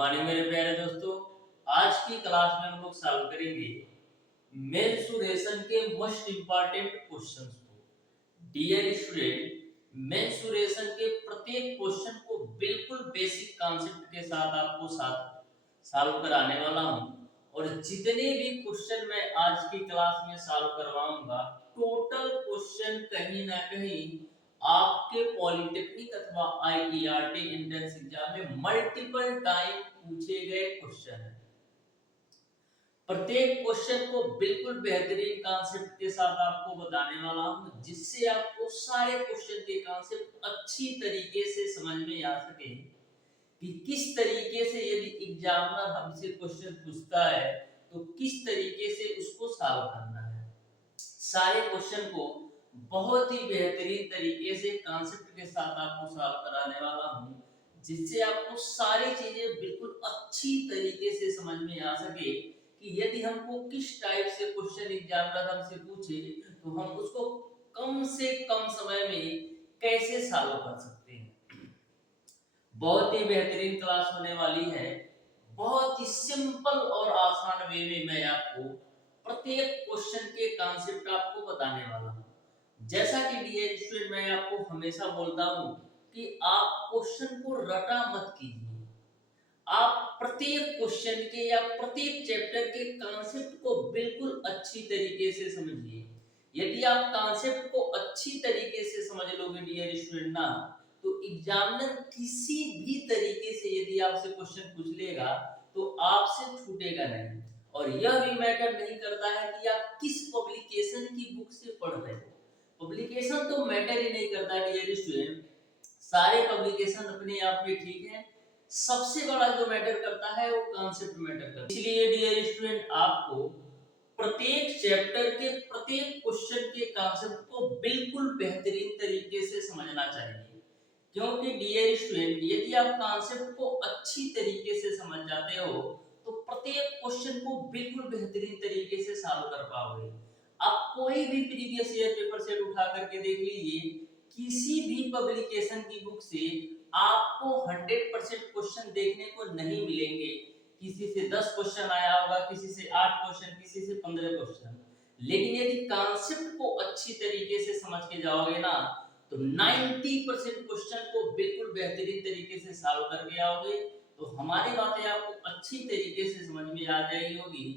Morning मेरे प्यारे दोस्तों। आज की क्लास में हम लोग सॉल्व करेंगे मेंसुरेशन के मोस्ट इंपॉर्टेंट क्वेश्चंस को। डियर स्टूडेंट, मेंसुरेशन के प्रत्येक क्वेश्चन को बिल्कुल बेसिक कॉन्सेप्ट के साथ आपको साथ सॉल्व कराने वाला हूं और जितने भी क्वेश्चन मैं आज की क्लास में सॉल्व करवाऊंगा, टोटल क्वेश्चन कहीं ना कहीं आपके पॉलिटेक्निक अथवा आईईआरटी एंट्रेंस एग्जाम में मल्टीपल टाइम पूछे गए क्वेश्चन है। प्रत्येक क्वेश्चन को बिल्कुल बेहतरीन कॉन्सेप्ट के साथ आपको बताने वाला हूं, जिससे आपको सारे क्वेश्चन के कॉन्सेप्ट अच्छी तरीके से समझ में आ सके कि किस तरीके से यदि एग्जामिनर हमसे क्वेश्चन पूछता है तो किस तरीके से उसको सॉल्व करना है। सारे क्वेश्चन को बहुत ही बेहतरीन तरीके से कॉन्सेप्ट के साथ आपको सॉल्व कराने वाला हूं, जिससे आपको सारी चीजें बिल्कुल अच्छी तरीके से समझ में आ सके कि यदि हमको किस टाइप से क्वेश्चन एग्जामिनर हमसे पूछे तो हम उसको कम से कम समय में कैसे सॉल्व कर सकते हैं। बहुत ही बेहतरीन क्लास होने वाली है। बहुत ही सिंपल और आसान वे में मैं आपको प्रत्येक क्वेश्चन के कॉन्सेप्ट आपको बताने वाला हूं। जैसा कि डियर स्टूडेंट, मैं आपको हमेशा बोलता हूं कि आप क्वेश्चन को रटा मत कीजिए। आप प्रत्येक क्वेश्चन के या प्रत्येक चैप्टर के कॉन्सेप्ट को बिल्कुल अच्छी तरीके से समझिए। यदि आप कॉन्सेप्ट को अच्छी तरीके से समझ लोगे डियर स्टूडेंट ना, तो एग्जामिनर किसी भी तरीके से यदि आपसे क्वेश्चन पूछ लेगा तो आपसे छूटेगा नहीं। और यह भी मैटर नहीं करता है कि आप किस पब्लिकेशन की बुक से पढ़ रहे हो। पब्लिकेशन तो मैटर ही नहीं करता डियर स्टूडेंट। सारे पब्लिकेशन अपने आप में ठीक है, सबसे बड़ा जो मैटर करता है वो कॉन्सेप्ट मैटर करता है। इसलिए डियर स्टूडेंट, आपको प्रत्येक चैप्टर के प्रत्येक क्वेश्चन के कॉन्सेप्ट को बिल्कुल बेहतरीन तरीके से समझना चाहिए। क्योंकि डियर स्टूडेंट, यदि आप कॉन्सेप्ट को अच्छी तरीके से समझ जाते हो तो प्रत्येक क्वेश्चन को बिल्कुल बेहतरीन तरीके से सॉल्व कर पाओगे। आप कोई भी प्रीवियस ईयर पेपर सेट उठा करके देख लीजिए, किसी भी पब्लिकेशन की बुक से आपको 100% क्वेश्चन देखने को नहीं मिलेंगे। किसी से 10 क्वेश्चन आया होगा, किसी से 8 क्वेश्चन, किसी से 15 क्वेश्चन। लेकिन यदि कॉन्सेप्ट को अच्छी तरीके से समझ के जाओगे ना तो 90% क्वेश्चन को बिल्कुल बेहतरीन तरीके से सॉल्व करके आओगे। तो हमारी बातें आपको अच्छी तरीके से समझ में आ जाएगी होगी।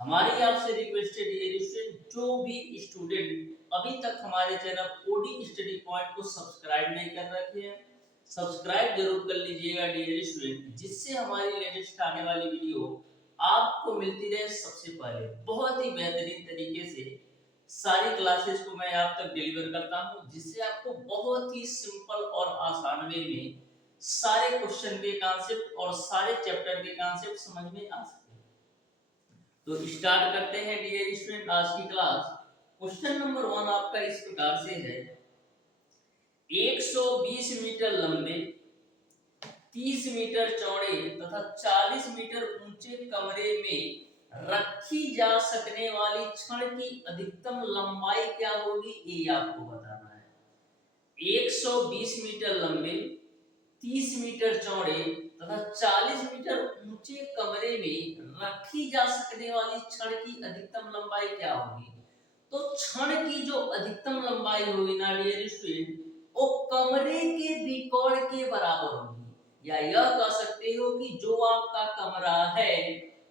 हमारी आपसे रिक्वेस्ट है डियर स्टूडेंट, जो भी स्टूडेंट अभी तक हमारे चैनल ओडी स्टडी पॉइंट को सब्सक्राइब नहीं कर रखे हैं, सब्सक्राइब जरूर कर लीजिएगा डियर स्टूडेंट, जिससे हमारी लेटेस्ट आने वाली वीडियो आपको मिलती रहे सबसे पहले। बहुत ही बेहतरीन तरीके से सारी क्लासेस को मैं आप तक डिलीवर करता हूं, जिससे आपको बहुत ही सिंपल और आसान वे में सारे क्वेश्चन के कॉन्सेप्ट और सारे चैप्टर के कॉन्सेप्ट समझ में आ सके। तो स्टार्ट करते हैं डियर स्टूडेंट आज की क्लास। क्वेश्चन नंबर 1 आपका इस प्रकार से है, 120 मीटर लंबे, 30 मीटर चौड़े तथा 40 मीटर ऊंचे कमरे में रखी जा सकने वाली छड़ की अधिकतम लंबाई क्या होगी, ये आपको बताना है। 120 मीटर लंबे, 30 मीटर चौड़े तथा 40 मीटर ऊंचे कमरे में रखी जा सकने वाली छड़ की अधिकतम लंबाई क्या होगी। तो छड़ की जो अधिकतम लंबाई होगी ना डियर स्टूडेंट, वो कमरे के रिकॉर्ड के बराबर होगी। या यह कह सकते हो कि जो आपका कमरा है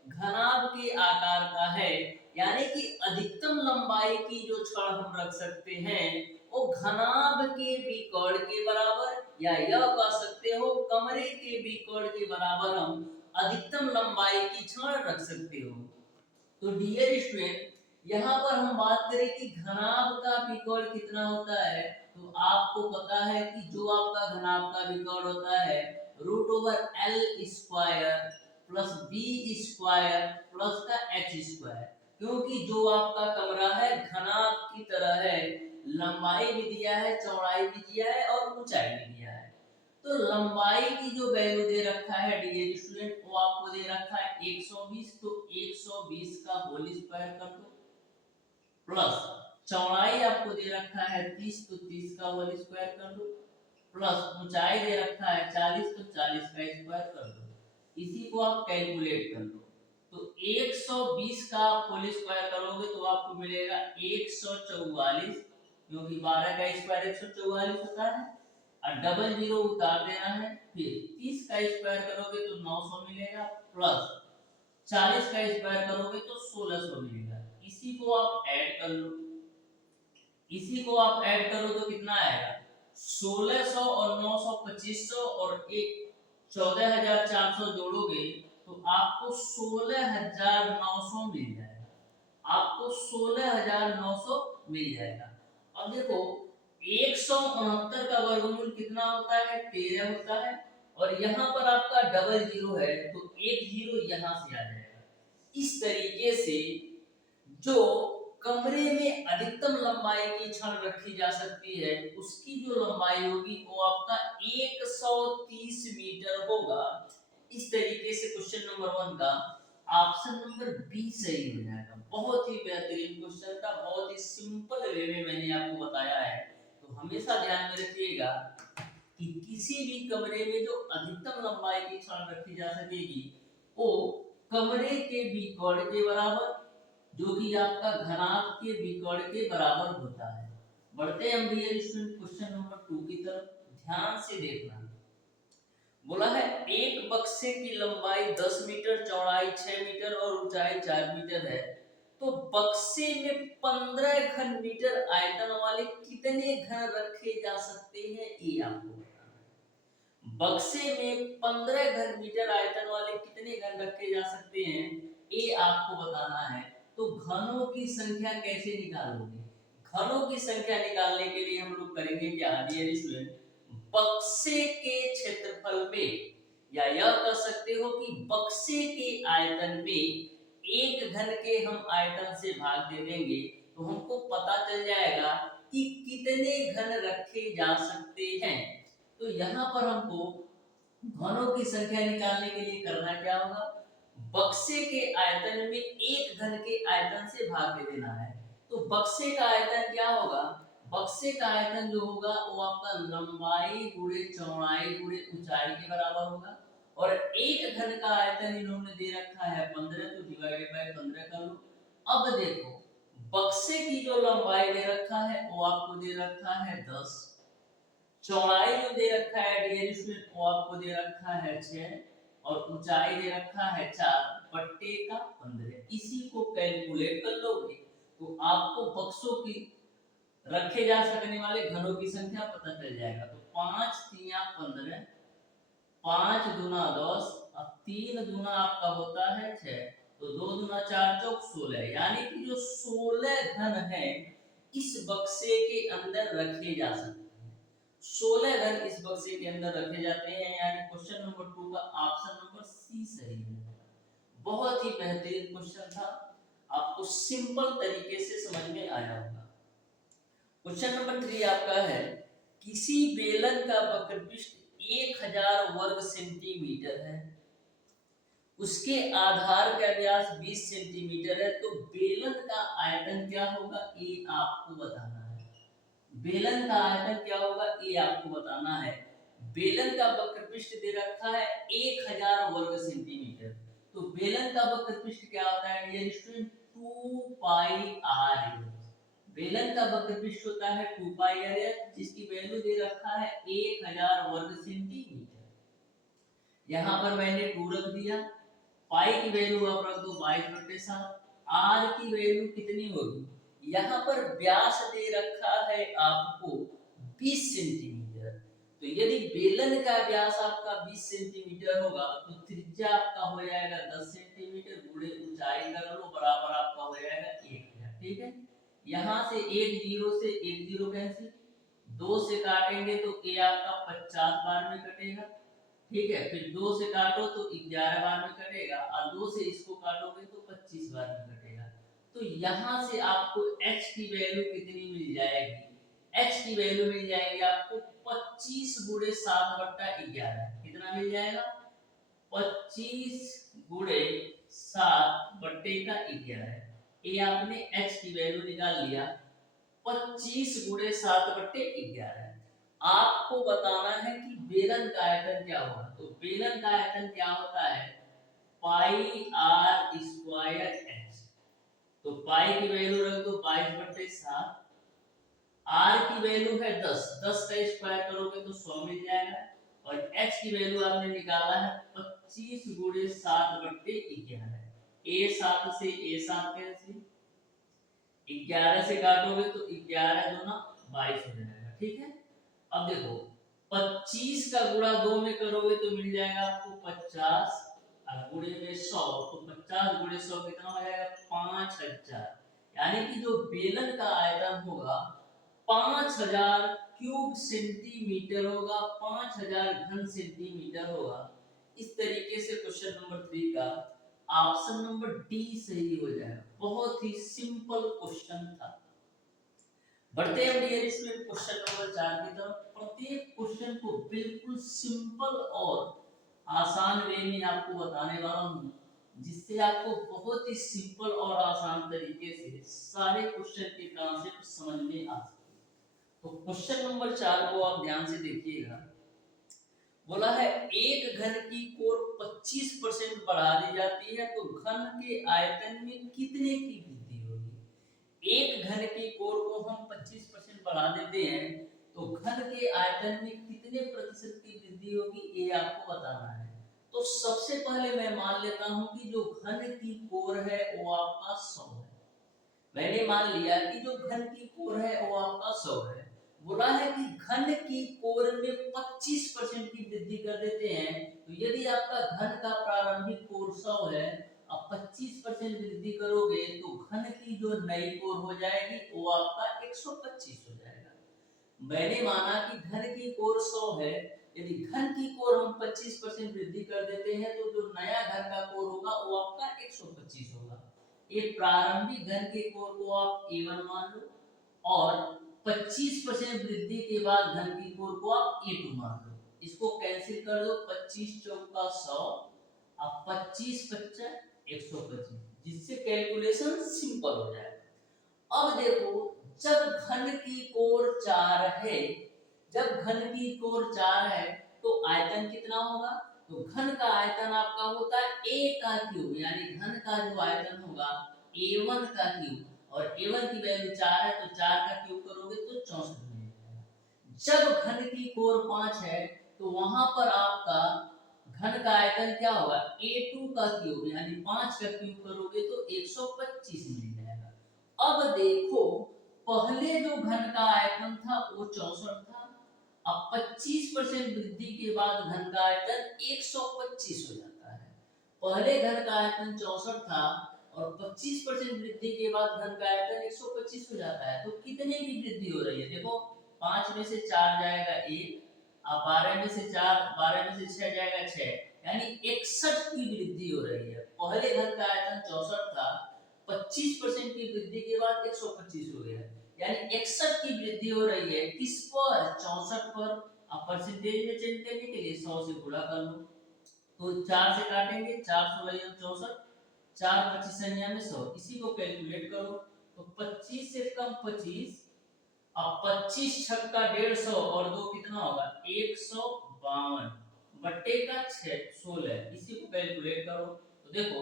घनाभ के आकार का है, यानी कि अधिकतम लंबाई की जो छड़ हम रख सकते हैं वो घनाभ के रिकॉर्ड के बराबर, या यह कह सकते हो कमरे के रिकॉर्ड के बराबर हम अधिकतम लंबाई की छड़ रख सकते हो। तो डियर स्टूडेंट, यहाँ पर हम बात करें कि घनाभ का रिकॉर्ड कितना होता है, तो आपको पता है कि जो आपका घनाभ का रिकॉर्ड होता है √L square plus B square plus का एच स्क्वायर। क्योंकि जो आपका कमरा है घनाभ की तरह है, लंबाई भी दिया है, चौड़ाई भी दिया है और ऊंचाई भी दिया है। तो लंबाई की जो वैल्यू दे रखा है डियर स्टूडेंट, वो आपको दे रखा है 120, तो 120 का होल स्क्वायर कर दो, प्लस चौड़ाई आपको दे रखा है 30, तो 30 का होल स्क्वायर कर दो, प्लस ऊंचाई दे रखा है 40, तो 40 का स्क्वायर कर दो। इसी को आप कैलकुलेट कर लो। तो 120 का आप होल स्क्वायर करोगे तो आपको मिलेगा 144, क्योंकि 12 का स्क्वायर 144 होता है, और डबल जीरो उतार देना है। फिर 30 का स्क्वायर करोगे तो 900 मिलेगा, प्लस 40 का स्क्वायर करोगे तो 1600 मिलेगा। इसी को आप ऐड कर लो, इसी को आप ऐड करो तो कितना आएगा, 1600 और 900 2500 और एक 14400 जोड़ोगे तो आपको 16900 मिल जाएगा, आपको 16900 मिल जाएगा। अब देखो 169 का वर्गमूल कितना होता है, 13 होता है, और यहाँ पर आपका डबल जीरो है तो एक जीरो यहाँ से आ जाएगा। इस तरीके से जो कमरे में अधिकतम लंबाई की छड़ रखी जा सकती है उसकी जो लंबाई होगी वो आपका 130 मीटर होगा। इस तरीके से क्वेश्चन नंबर 1 का ऑप्शन नंबर बी सही हो जाएगा। बहुत ही बेहतरीन क्वेश्चन था, बहुत ही सिंपल वे में मैंने आपको बताया है। तो हमेशा ध्यान में रखिएगा कि किसी भी कमरे में जो अधिकतम लंबाई की छड़ रखी जा सकेगी वो कमरे के विकर्ण के बराबर, जो कि आपका घनाभ के विकर्ण के बराबर होता है। बढ़ते हैं हम डियर स्टूडेंट क्वेश्चन नंबर 2 की तरफ, ध्यान से देखना। बोला है एक बक्से की लंबाई 10 मीटर, चौड़ाई 6 मीटर और ऊंचाई 4 मीटर है, तो बक्से में 15 घन मीटर आयतन वाले कितने घन रखे जा सकते हैं, ये आपको बताना है। बक्से में 15 घन मीटर आयतन वाले कितने घन रखे जा सकते हैं, ये आपको बताना है। तो घनों की संख्या कैसे निकालोगे, घनों की संख्या निकालने के लिए हम लोग करेंगे क्या डियर स्टूडेंट, बक्से के क्षेत्रफल में, या यह कह सकते हो कि बक्से के आयतन में एक घन के हम आयतन से भाग दे देंगे तो हमको पता चल जाएगा कि कितने घन रखे जा सकते हैं। तो यहाँ पर हमको घनों की संख्या निकालने के लिए करना क्या होगा, बक्से के आयतन में एक घन के आयतन से भाग दे देना है। तो बक्से का आयतन क्या होगा, बक्से का आयतन जो होगा वो आपका लंबाई गुणे चौड़ाई गुणे ऊंचाई के बराबर होगा, और एक घन का आयतन इन्होंने दे रखा है 15, तो डिवाइडेड बाय 15 कर लो। अब देखो बक्से की जो लंबाई दे रखा है वो आपको दे रखा है 10, चौड़ाई जो दे रखा है डियर स्टूडेंट वो आपको दे रखा है 6, और ऊंचाई दे रखा है 4 बट्टे का 15। इसी को कैलकुलेट कर लोगे तो आपको बक्सों की रखे जा सकने वाले घनों की संख्या पता चल जाएगा। तो 5 तिया 15, 5 दूना 10 और 3 दूना आपका होता है 6, तो 2 दूना 4 चौक 16, यानी कि जो 16 घन है इस बक्से के अंदर रखे जा सकते हैं, 16 घन इस बक्से के अंदर रखे जाते हैं, यानी क्वेश्चन नंबर 2 का ऑप्शन नंबर सी सही है। बहुत ही बेहतरीन क्वेश्चन था, आपको सिंपल तरीके से समझ में आया होगा। क्वेश्चन नंबर 3 आपका है, किसी बेलन का वक्र पृष्ठ 1000 वर्ग सेंटीमीटर है, उसके आधार का व्यास 20 सेंटीमीटर है, तो बेलन का आयतन क्या होगा ये आपको बताना है। बेलन का आयतन क्या होगा ये आपको बताना है। बेलन का वक्र पृष्ठ दे रखा है 1000 वर्ग सेंटीमीटर, तो बेलन का वक्र पृष्ठ क्या होता है डियर स्टूडेंट, 2 पाई आर। बेलन का वक्र पृष्ठ होता है 2 पाई आर, जिसकी वैल्यू दे रखा है 1000 वर्ग सेंटीमीटर। यहाँ पर मैंने 2 रख दिया, पाई की वैल्यू आप रख दो 22/7, आर की वैल्यू कितनी होगी, यहाँ पर व्यास दे रखा है आपको 20 सेंटीमीटर। तो यदि बेलन का व्यास आपका 20 सेंटीमीटर होगा तो त्रिज्या आपका हो जाएगा 10 सेंटीमीटर, गुणे ऊंचाई कर लो बराबर आपका हो जाएगा 1000। ठीक है, यहाँ से एक जीरो कैंसिल, 2 से काटेंगे तो ए आपका 50 बार में कटेगा। ठीक है, फिर 2 से काटो तो 11 बार में कटेगा, और 2 से इसको काटोगे तो 25 बार में कटेगा। तो यहाँ से आपको h की वैल्यू कितनी मिल जाएगी, h की वैल्यू मिल जाएगी आपको 25 गुणे 7/11। कितना मिल जाएगा, 25 गुणे 7/11। ये आपने h की वैल्यू निकाल लिया, 25 गुणे 7/11। आपको बताना है कि बेलन का आयतन क्या होगा। तो बेलन का आयतन क्या होता है, पाई आर स्क्वायर एच। तो पाई की वैल्यू रख दो 22/7, आर की वैल्यू है 10, 10 का स्क्वायर करोगे तो 100 मिल जाएगा, और एच की वैल्यू आपने निकाला है 25 गुणे 7/11। A7 से A7 कैंसिल, 11 से काटोगे तो 11 दूना 22 हो जाएगा, ठीक है। अब देखो 25 का गुणा 2 में करोगे तो मिल जाएगा आपको 50, और गुणे में 100, तो 50 गुणे 100 कितना हो जाएगा 5000। यानी कि जो बेलन का आयतन होगा 5000 क्यूब सेंटीमीटर होगा, 5000 घन सेंटीमीटर होगा। इस तरीके से क्वेश्चन नंबर 3 का ऑप्शन नंबर डी सही हो जाएगा। बहुत ही सिंपल क्वेश्चन था। बढ़ते हैं डियर स्टूडेंट क्वेश्चन नंबर 4 की तरफ। प्रत्येक क्वेश्चन को बिल्कुल सिंपल और आसान वे में आपको बताने वाला हूँ, जिससे आपको बहुत ही सिंपल और आसान तरीके से सारे क्वेश्चन के कॉन्सेप्ट समझ में आ सके। तो क्वेश्चन नंबर 4 को आप ध्यान से देखिएगा। बोला है एक घन की कोर 25% बढ़ा दी जाती है तो घन के आयतन में कितने की वृद्धि होगी। एक घन की कोर को हम 25% बढ़ा देते हैं तो घन के आयतन में कितने प्रतिशत की वृद्धि होगी, ये आपको बताना है। तो सबसे पहले मैं मान लेता हूं कि जो घन की कोर है वो आपका 100 है। मैंने मान लिया कि जो घन की कोर है वो आपका 100 है। बोला है कि घन की कोर में 25% की वृद्धि कर देते हैं, तो यदि आपका घन का प्रारंभिक कोर 100 है, अब 25% वृद्धि करोगे तो घन की जो नई कोर हो जाएगी वो आपका 125 हो जाएगा। मैंने माना कि घन की कोर 100 है, यदि घन की कोर हम 25% वृद्धि कर देते हैं तो जो नया घन का कोर होगा वो आपका 125 होगा। ये प्रारंभिक घन के कोर को आप A1 मान लो, और 25% वृद्धि के बाद घन की कोर को आप A2 मान लो। इसको कैंसिल कर दो, 25 चौका 100, अब 25 25 125, जिससे कैलकुलेशन सिंपल हो जाए। अब देखो जब घन की कोर 4 है, जब घन की कोर 4 है तो आयतन कितना होगा, तो घन का आयतन आपका होता है a का क्यूब, यानी घन का जो आयतन होगा a1 का क्यूब, और a1 की वैल्यू 4 है तो 4 का क्यूब करोगे तो 64 मिलेगा। जब घन की कोर 5 है तो वहां पर आपका घन का आयतन क्या होगा, a2 का क्यूब, यानी 5 का क्यूब करोगे तो 125 मिल जाएगा। अब देखो पहले जो घन का आयतन था वो 64 था, अब 25% वृद्धि के बाद घन का आयतन 125 हो जाता है। पहले घन का आयतन 64 था और 25% वृद्धि के बाद घन का आयतन 125 हो जाता है, तो कितने की वृद्धि हो रही है, देखो 5 में से 4 जाएगा 1, अब 12 में से 4, 12 में से 6 जाएगा 6, यानी 61 की वृद्धि हो रही है। पहले घन का आयतन 64 था, 25% की वृद्धि के बाद 125 हो गया, यानी 61 की वृद्धि हो रही है। किस पर, 64 पर। अब परसेंटेज में चेंज करने के लिए 100 से गुणा कर लो, तो 4 से काटेंगे, 4 16 64, 4 25 में 100, इसी को कैलकुलेट करो तो 25 से कम 25, अब 25 छक्का 150 और 2 कितना होगा 152 बट्टे का 6 16, इसी को कैलकुलेट करो तो देखो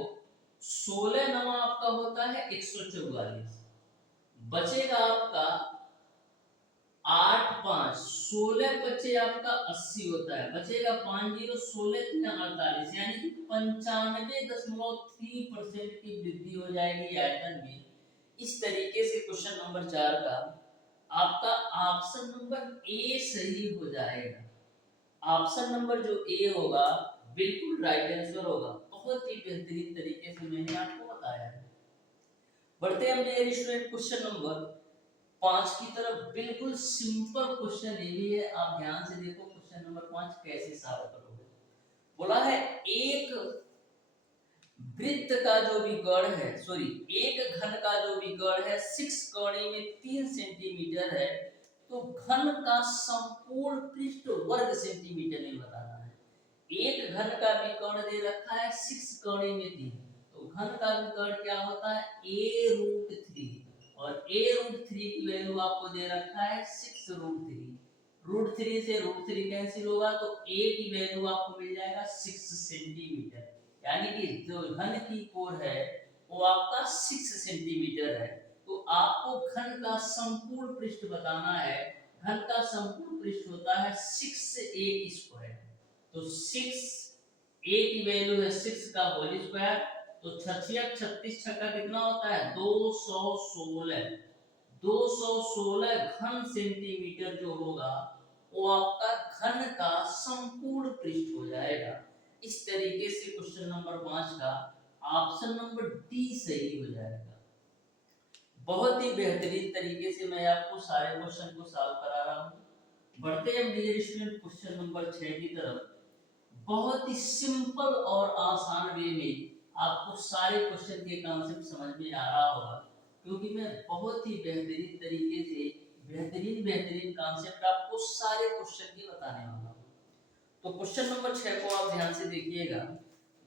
16 नवा आपका होता है 144, बचेगा आपका 8 5 16 बचे आपका 80 होता है, बचेगा 5 0 16 48, यानी कि 95.3% की वृद्धि हो जाएगी आयतन में। इस तरीके से क्वेश्चन नंबर 4 का आपका ऑप्शन नंबर ए सही हो जाएगा। ऑप्शन नंबर जो ए होगा बिल्कुल राइट आंसर होगा। बहुत ही बेहतरीन तरीके से मैंने आपको बताया है। बढ़ते हैं अपने स्टूडेंट क्वेश्चन नंबर 5 की तरफ। बिल्कुल सिंपल क्वेश्चन ये भी है, आप ध्यान से देखो क्वेश्चन नंबर 5 कैसे सॉल्व करोगे। बोला है एक वृत्त का जो विकर्ण है, एक घन का जो विकर्ण है 6 कोणी में 3 सेंटीमीटर है, तो घन का संपूर्ण पृष्ठ वर्ग सेंटीमीटर में बताना है। एक घन का विकर्ण दे रखा है 6 कोणी में 3, तो घन का विकर्ण क्या होता है a√3, और a√3 की वैल्यू आपको दे रखा है 6√3। √3 से √3 कैंसिल होगा तो a की वैल्यू आपको मिल जाएगा 6 सेंटीमीटर, यानी कि जो घन की कोण है वो आपका 6 सेंटीमीटर है। तो आपको घन का संपूर्ण पृष्ठ बताना है। घन का संपूर्ण पृष्ठ होता है 6a²। तो 6 a की वैल्यू है 6 का होल स्क्वायर, तो 6 36 छक्का कितना होता है 216। 216 घन सेंटीमीटर जो होगा वो आपका घन का संपूर्ण पृष्ठ हो जाएगा। इस तरीके से क्वेश्चन नंबर 5 का ऑप्शन नंबर डी सही हो जाएगा। बहुत ही बेहतरीन तरीके से मैं आपको सारे क्वेश्चन को सॉल्व करा रहा हूँ। बढ़ते हैं डियर स्टूडेंट क्वेश्चन नंबर 6 की तरफ। बहुत ही सिंपल और आसान वे में आपको सारे क्वेश्चन के कॉन्सेप्ट समझ में आ रहा होगा, क्योंकि मैं बहुत ही बेहतरीन तरीके से बेहतरीन कॉन्सेप्ट आपको सारे क्वेश्चन के बताने वाला हूँ। तो क्वेश्चन नंबर 6 को आप ध्यान से देखिएगा।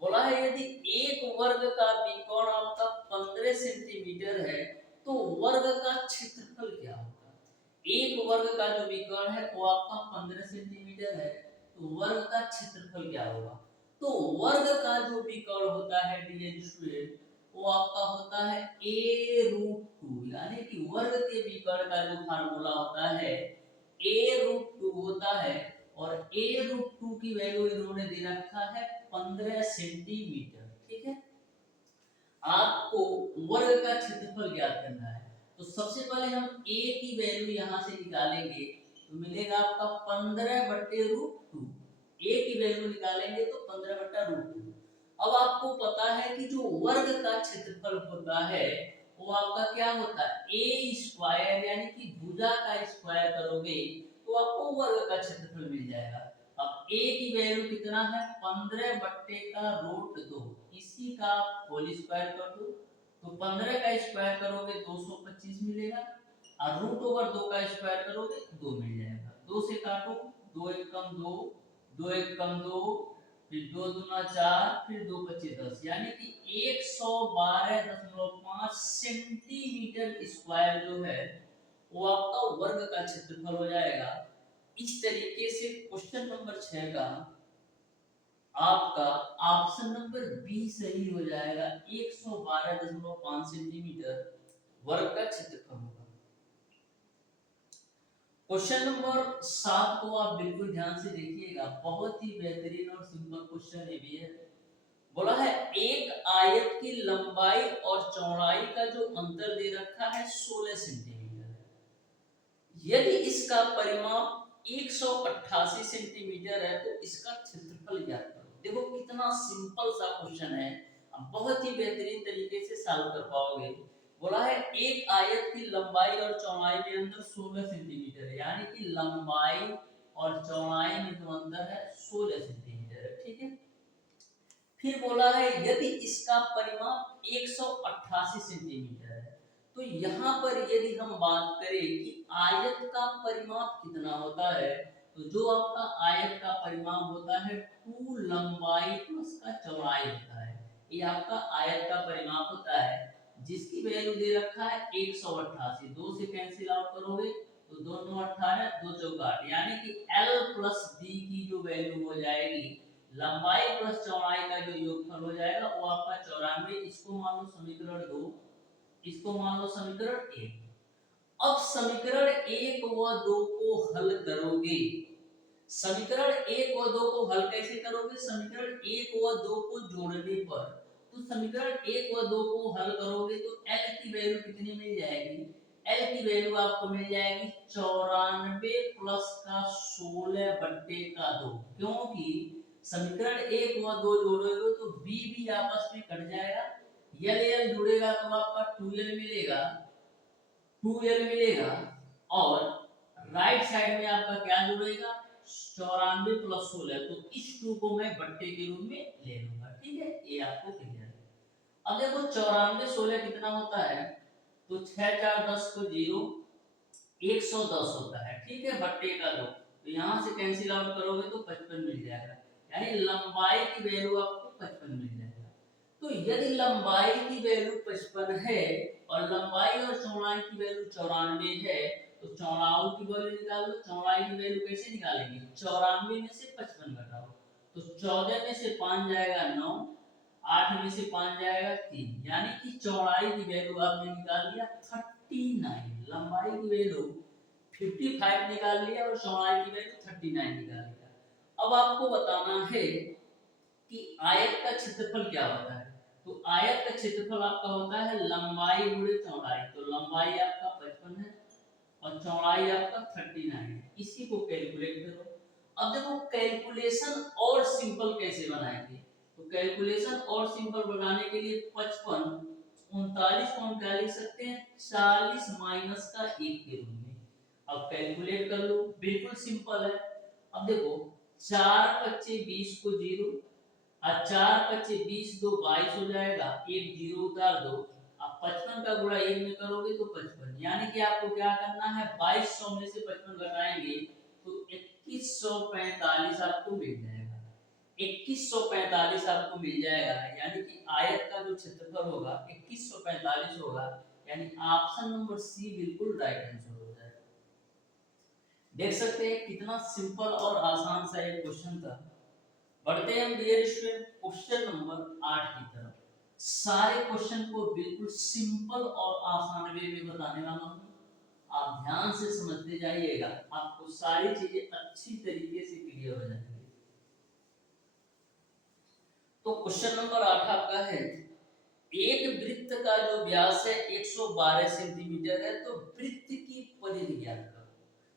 बोला है यदि एक वर्ग का विकोण आपका 15 सेंटीमीटर है तो वर्ग का क्षेत्रफल क्या होगा। एक वर्ग का जो विकोण है वो आपका 15 सेंटीमीटर है, तो वर्ग का क्षेत्रफल क्या होगा। तो वर्ग का जो विकोण होता है डियर स्टूडेंट वो आपका होता है a√2, यानी कि वर्ग के विकोण का जो फार्मूला होता है a√2 होता है, और a√2 की वैल्यू इन्होंने दे रखा है 15 सेंटीमीटर। ठीक है, आपको वर्ग का क्षेत्रफल ज्ञात करना है। तो सबसे पहले हम a की वैल्यू यहां से निकालेंगे, तो मिलेगा आपका 15/√2। a की वैल्यू निकालेंगे तो 15/√2। अब आपको पता है कि जो वर्ग का क्षेत्रफल होता है वो आपका क्या होता है a², यानी कि भुजा का स्क्वायर करोगे तो आपको वर्ग का क्षेत्रफल मिल जाएगा। अब a की वैल्यू कितना है 15/√2, इसी का होल स्क्वायर कर दो, तो 15 का स्क्वायर करोगे 225 मिलेगा, और √2 का स्क्वायर करोगे 2 मिल जाएगा। 2 से काटो, 2 एक कम 2, 2 एक कम 2, फिर 2 दूना 4, फिर 2 25 10, यानी कि 112.5 सेंटीमीटर स्क्वायर जो है वो आपका वर्ग का क्षेत्रफल हो जाएगा। इस तरीके से क्वेश्चन नंबर 6 का आपका ऑप्शन नंबर बी सही हो जाएगा। 112.5 सेंटीमीटर वर्ग का क्षेत्रफल होगा। क्वेश्चन नंबर 7 को आप बिल्कुल ध्यान से देखिएगा, बहुत ही बेहतरीन और सिंपल क्वेश्चन ये भी है। बोला है एक आयत की लंबाई और चौड़ाई का जो अंतर दे रखा है 16 सेंटीमीटर है। यदि इसका परिमाप 188 सेंटीमीटर है तो इसका क्षेत्रफल ज्ञात करो। देखो कितना सिंपल सा क्वेश्चन है, आप बहुत ही बेहतरीन तरीके से सॉल्व कर पाओगे। बोला है एक आयत की लंबाई और चौड़ाई में अंतर 16 सेंटीमीटर है, यानी कि लंबाई और चौड़ाई में जो अंतर है 16 सेंटीमीटर है। ठीक है, फिर बोला है यदि इसका परिमाप 188 सेंटीमीटर है, तो यहाँ पर यदि हम बात करें कि आयत का परिमाप कितना होता है, तो जो आपका आयत का परिमाप होता है 2 लंबाई प्लस का चौड़ाई होता है, ये आपका आयत का परिमाप होता है, जिसकी वैल्यू दे रखा है 188। 2 से कैंसिल आउट करोगे तो 2 9 18, 2 चौका 8, यानी कि L प्लस D की जो वैल्यू हो जाएगी लंबाई प्लस चौड़ाई का जो योगफल हो जाएगा वो आपका 94। इसको मान लो समीकरण 2, इसको मान लो समीकरण 1। अब समीकरण 1 व 2 को हल करोगे। समीकरण 1 व 2 को हल कैसे करोगे, समीकरण 1 व 2 को जोड़ने पर, तो समीकरण 1 व 2 को हल करोगे तो L की वैल्यू कितनी मिल जाएगी, L की वैल्यू आपको मिल जाएगी 94 प्लस का 16/2, क्योंकि समीकरण 1 व 2 जोड़ोगे तो b भी आपस में कट जाएगा, L जुड़ेगा तो आपका 2L मिलेगा, 2L मिलेगा, और राइट साइड में आपका क्या जुड़ेगा 94 प्लस 16, तो इस 2 को मैं बट्टे के रूप में ले लूंगा। ठीक है, ये आपको क्लियर है। अब देखो 94 16 कितना होता है, तो 6 4 10 को 0, 110 होता है। ठीक है, बट्टे का 2, तो यहाँ से कैंसिल आउट करोगे तो 55 मिल जाएगा, यानी लंबाई की वैल्यू आपको 55 मिल जाएगा। तो यदि लंबाई की वैल्यू 55 है और लंबाई और चौड़ाई की वैल्यू 94 है, तो चौड़ाई की वैल्यू निकाल लो। चौड़ाई की वैल्यू कैसे निकालेंगे, 94 में से 55 घटाओ तो 14 में से 5 जाएगा 9, 8 में से 5 जाएगा 3, यानी कि चौड़ाई की वैल्यू आपने निकाल लिया 39, लंबाई की वैल्यू 55 निकाल लिया और चौड़ाई की वैल्यू 39 निकाल लिया। अब आपको बताना है कि आयत का क्षेत्रफल क्या होता है। तो आयत का क्षेत्रफल आपका होता है लंबाई गुणे चौड़ाई। तो लंबाई आपका 55 है और चौड़ाई आपका 39 है। इसी को कैलकुलेट करो। अब देखो कैलकुलेशन और सिंपल कैसे बनाएंगे। तो कैलकुलेशन और सिंपल बनाने के लिए 55 39 को हम क्या लिख सकते हैं, 40 माइनस का 1 के रूप में। अब कैलकुलेट कर लो, बिल्कुल सिंपल है। अब देखो 4 पच्चे 20 को 0 और 4 पच्चे 20 दो 22 हो जाएगा, एक 0 उतार दो। अब 55 का गुणा 1 में करोगे तो 55, यानी कि आपको क्या करना है, 2200 में से 55 घटाएंगे तो 2145 आपको मिल जाएगा। 2145 आपको मिल जाएगा, यानी कि आयत का जो क्षेत्रफल होगा 2145 होगा, यानी ऑप्शन नंबर सी बिल्कुल राइट आंसर हो जाएगा। देख सकते हैं कितना सिंपल और आसान सा ये क्वेश्चन था। बढ़ते हैं डियर स्टूडेंट क्वेश्चन नंबर 8 की तरफ। सारे क्वेश्चन को बिल्कुल सिंपल और आसान वे में बताने वाला हूं, आप ध्यान से समझते जाइएगा, आपको सारी चीजें अच्छी तरीके से क्लियर हो जाएंगी। तो क्वेश्चन नंबर 8 आपका है, एक वृत्त का जो व्यास है 112 सेंटीमीटर है, तो वृत्त की परिधि ज्ञात करो।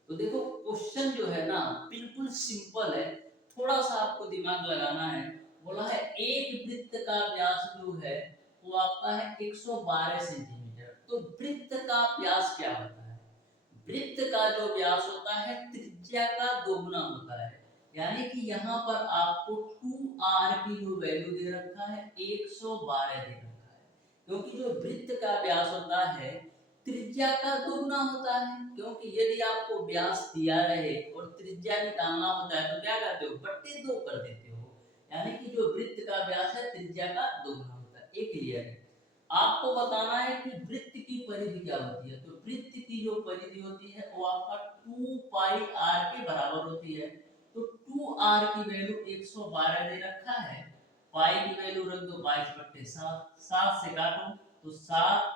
तो देखो क्वेश्चन जो है ना बिल्कुल सिंपल है, थोड़ा सा आपको दिमाग लगाना है। बोला है एक वृत्त का व्यास जो है वो आपका है 112 सेंटीमीटर। तो वृत्त का व्यास क्या होता है, वृत्त का जो व्यास होता है त्रिज्या का दोगुना होता है, यानी कि यहाँ पर आपको 2r की जो वैल्यू दे रखा है 112 दे रखा है, क्योंकि जो वृत्त का व्यास होता है त्रिज्या का दोगुना होता है। क्योंकि यदि आपको व्यास दिया रहे और त्रिज्या निकालना होता है तो क्या करते हो, बट्टे 2 कर देते हो, यानी कि जो वृत्त का व्यास है त्रिज्या का दोगुना होता है। एक क्लियर है। आपको बताना है कि वृत्त की परिधि क्या होती है। तो वृत्त की जो परिधि होती है वो आपका 2 पाई r के बराबर होती है। तो 2r की वैल्यू 112 दे रखा है, पाई की वैल्यू रख दो 22/7, 7 से काटो तो 7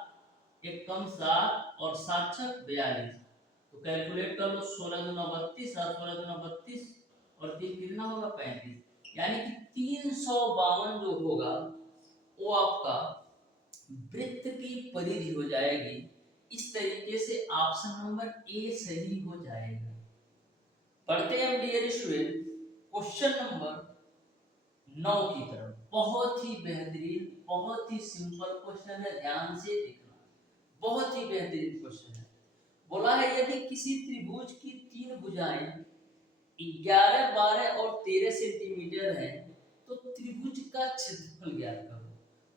एक कम 7 और 7 छक 42। तो कैलकुलेट कर लो, 16 दूना 32, 16 दूना 32 और 3 कितना होगा 35, यानी कि 352 जो होगा वो आपका वृत्त की परिधि हो जाएगी। इस तरीके से ऑप्शन नंबर ए सही हो जाएगा। पढ़ते हैं डियर स्टूडेंट क्वेश्चन नंबर 9 की तरफ। बहुत ही बेहतरीन, बहुत ही सिंपल क्वेश्चन है, ध्यान से देखना, बहुत ही बेहतरीन क्वेश्चन है। बोला है यदि किसी त्रिभुज की 3 भुजाएं 11, 12 और 13 सेंटीमीटर है तो त्रिभुज का क्षेत्रफल ज्ञात करो।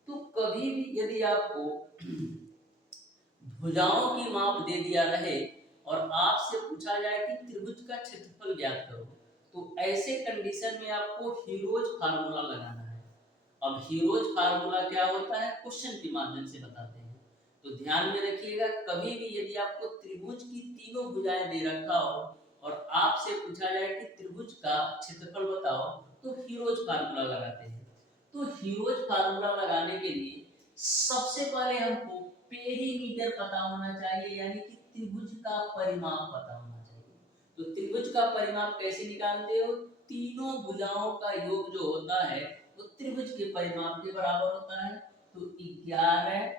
तो कभी भी यदि आपको भुजाओं की माप दे दिया रहे और आपसे पूछा जाए कि त्रिभुज का क्षेत्रफल ज्ञात करो, तो ऐसे कंडीशन में आपको हीरोज फार्मूला लगाना है। अब हीरोज फार्मूला क्या होता है क्वेश्चन के माध्यम से बताते हैं, तो ध्यान में रखिएगा, कभी भी यदि आपको त्रिभुज की तीनों भुजाएं दे रखा हो और आपसे पूछा जाए कि त्रिभुज का क्षेत्रफल बताओ, तो हीरोज फार्मूला लगाते हैं। तो हीरोज फार्मूला लगाने के लिए सबसे पहले हमको पेरीमीटर पता होना चाहिए, यानी कि त्रिभुज का परिमाप पता होना चाहिए। तो त्रिभुज का परिमाप कैसे निकालते हो, तीनों भुजाओं का योग जो होता है तो त्रिभुज के परिमाप के बराबर होता है। तो 11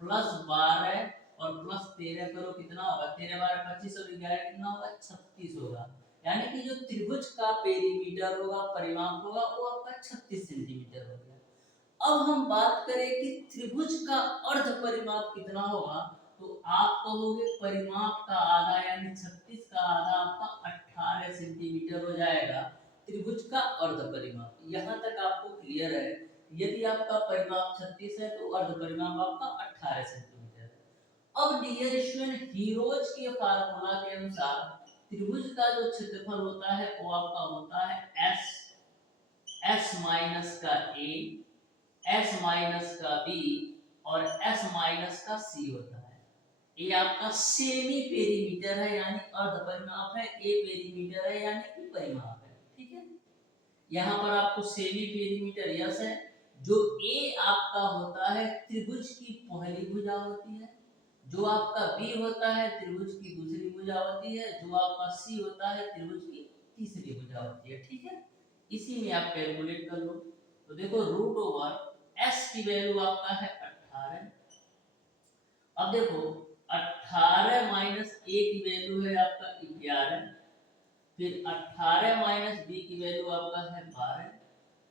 प्लस 12 और प्लस 13 करो कितना होगा, 13 12 25 और 11 कितना होगा 36 होगा, यानी कि जो त्रिभुज का पेरीमीटर होगा परिमाप होगा वो आपका 36 सेंटीमीटर हो गया। अब हम बात करें कि त्रिभुज का अर्ध परिमाप कितना होगा, तो आप कहोगे परिमाप का आधा यानी 36 का आधा आपका 18 सेंटीमीटर हो जाएगा त्रिभुज का अर्ध परिमाप। यहाँ तक आपको क्लियर है। यदि आपका परिमाप 36 है तो अर्ध परिमाप आपका 18 सेंटीमीटर है। अब डियर स्टूडेंट हीरोज के फार्मूला के अनुसार त्रिभुज का जो क्षेत्रफल होता है वो आपका होता है s माइनस का a, s माइनस का b और s माइनस का c होता है। ए आपका सेमी पेरीमीटर है यानी अर्ध परिमाप है, ए पेरीमीटर है यानी कि परिमाप है। ठीक है, यहाँ पर आपको सेमी पेरीमीटर यस है। जो ए आपका होता है त्रिभुज की पहली भुजा होती है, जो आपका बी होता है त्रिभुज की दूसरी भुजा होती है, जो आपका सी होता है त्रिभुज की तीसरी भुजा होती है। ठीक है, इसी में आप कैलकुलेट कर लो। तो देखो रूट ओवर एस की वैल्यू आपका है 18। अब देखो 18 माइनस ए की वैल्यू है आपका 11, फिर 18 माइनस बी की वैल्यू आपका है 12,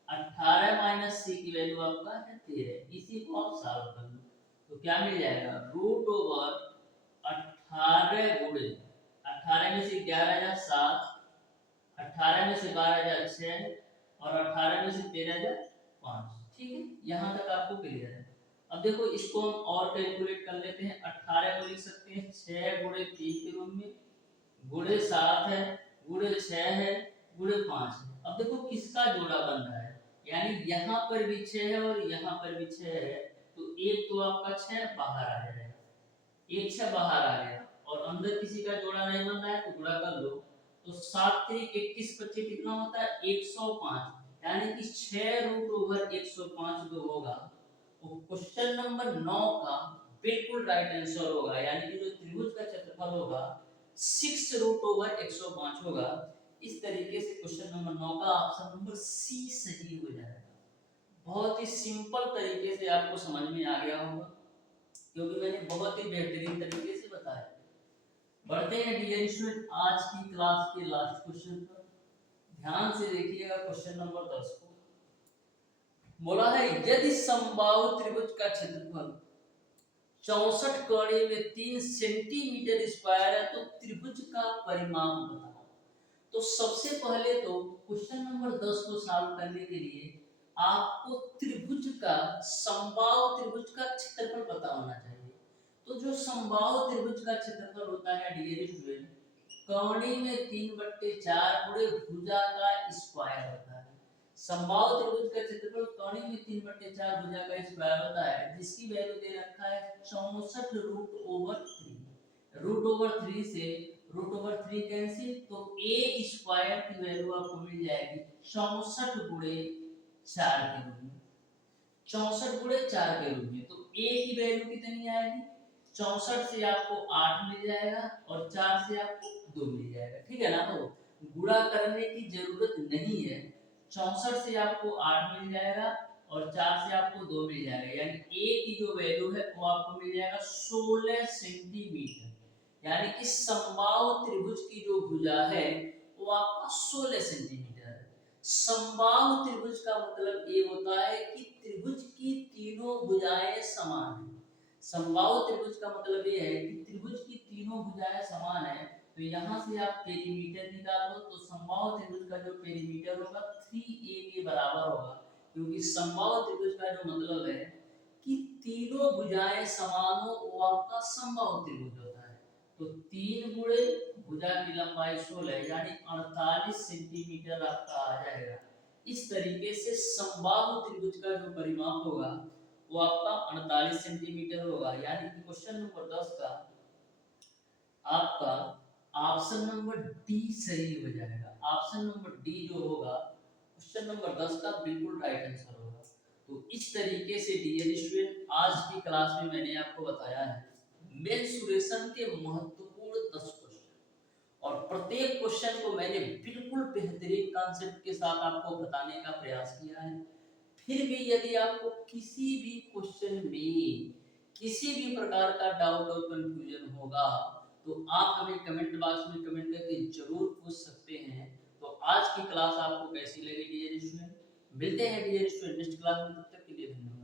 18 माइनस सी की वैल्यू आपका है 13। इसी को आप सॉल्व कर लो तो क्या मिल जाएगा, रूट ओवर 18 गुणे 18 में से 11 जा 7, 18 में से 12 जा 6 और 18 में से 13 जा 5। ठीक है, यहाँ तक आपको क्लियर है। अब देखो इसको हम और कैलकुलेट कर लेते हैं। 18 को लिख सकते हैं 6 गुणे 3 के रूप में, गुणे 7 है, गुणे 6 है, गुणे 5 है। अब देखो किसका जोड़ा बन रहा है, यानी यहाँ पर भी 6 है और यहाँ पर भी 6 है, तो एक तो आपका 6 बाहर आ जाएगा, एक 6 बाहर आ गया और अंदर किसी का जोड़ा नहीं बन रहा है तो गुणा कर लो। तो 7 3 21 25 कितना होता है 105, यानी कि 6 रूट ओवर 105 जो होगा वो क्वेश्चन नंबर 9 का बिल्कुल राइट आंसर होगा, यानी कि जो त्रिभुज का क्षेत्रफल होगा 6 रूट ओवर 105 होगा। इस तरीके से क्वेश्चन नंबर 9 का ऑप्शन नंबर सी सही हो जाएगा। बहुत ही सिंपल तरीके से आपको समझ में आ गया होगा, क्योंकि मैंने बहुत ही बेहतरीन तरीके से बताया। बढ़ते हैं डियर स्टूडेंट आज की क्लास के लास्ट क्वेश्चन पर। ध्यान से देखिएगा क्वेश्चन नंबर 10 को। बोला है यदि समबाहु त्रिभुज का क्षेत्रफल 64 कोणे में 3 सेंटीमीटर स्क्वायर है तो त्रिभुज का परिमाप बताओ। तो सबसे पहले तो क्वेश्चन नंबर 10 को सॉल्व करने के लिए आपको त्रिभुज का समबाहु त्रिभुज का क्षेत्रफल पता होना चाहिए। तो जो समबाहु त्रिभुज का क्षेत्रफल होता है डियर स्टूडेंट, कोणी में 3/4 गुणे भुजा का स्क्वायर होता है। समबाहु त्रिभुज का क्षेत्रफल कोणी में 3/4 भुजा का स्क्वायर होता है, जिसकी वैल्यू दे रखा है 64 रूट ओवर 3। रूट ओवर 3 से रूट ओवर 3 कैंसिल, तो a स्क्वायर की वैल्यू आपको मिल जाएगी 64 गुणे 4 के रूप में, 64 गुणे 4 के रूप में। तो a की वैल्यू कितनी आएगी, 64 से आपको 8 मिल जाएगा और 4 से आपको 2 मिल जाएगा। ठीक है ना, तो गुणा करने की जरूरत नहीं है। 64 से आपको 8 मिल जाएगा और 4 से आपको 2 मिल जाएगा, यानी a की जो वैल्यू है वो आपको मिल जाएगा 16 सेंटीमीटर। यानी कि समबाहु त्रिभुज की जो भुजा है वो आपका 16 सेंटीमीटर है। समबाहु त्रिभुज का मतलब ये होता है कि त्रिभुज की तीनों भुजाएं समान हैं। समबाहु त्रिभुज का मतलब ये है कि त्रिभुज की तीनों भुजाएं समान है। तो यहाँ से आप पेरीमीटर निकाल लो, तो समबाहु त्रिभुज का जो पेरीमीटर होगा 3a के बराबर होगा, क्योंकि समबाहु त्रिभुज का जो मतलब है कि तीनों भुजाएं समान हो वो आपका समबाहु त्रिभुज होता है। तो 3 गुणे भुजा की लंबाई 16 यानी 48 सेंटीमीटर आपका आ जाएगा। इस तरीके से समबाहु त्रिभुज का जो परिमाप होगा वो आपका 48 सेंटीमीटर होगा, यानी कि क्वेश्चन नंबर 10 का आपका ऑप्शन नंबर डी सही हो जाएगा। ऑप्शन नंबर डी जो होगा क्वेश्चन नंबर 10 का बिल्कुल राइट आंसर होगा। तो इस तरीके से डियर स्टूडेंट आज की क्लास में मैंने आपको बताया है मेंसुरेशन के महत्वपूर्ण 10 क्वेश्चन, और प्रत्येक क्वेश्चन को मैंने बिल्कुल बेहतरीन कॉन्सेप्ट के साथ आपको बताने का प्रयास किया है। फिर भी यदि आपको किसी भी क्वेश्चन में किसी भी प्रकार का डाउट और कंफ्यूजन होगा तो आप हमें कमेंट बॉक्स में कमेंट करके जरूर पूछ सकते हैं। तो आज की क्लास आपको कैसी लगी डियर स्टूडेंट, मिलते हैं डियर स्टूडेंट नेक्स्ट क्लास में, तब तक के लिए धन्यवाद।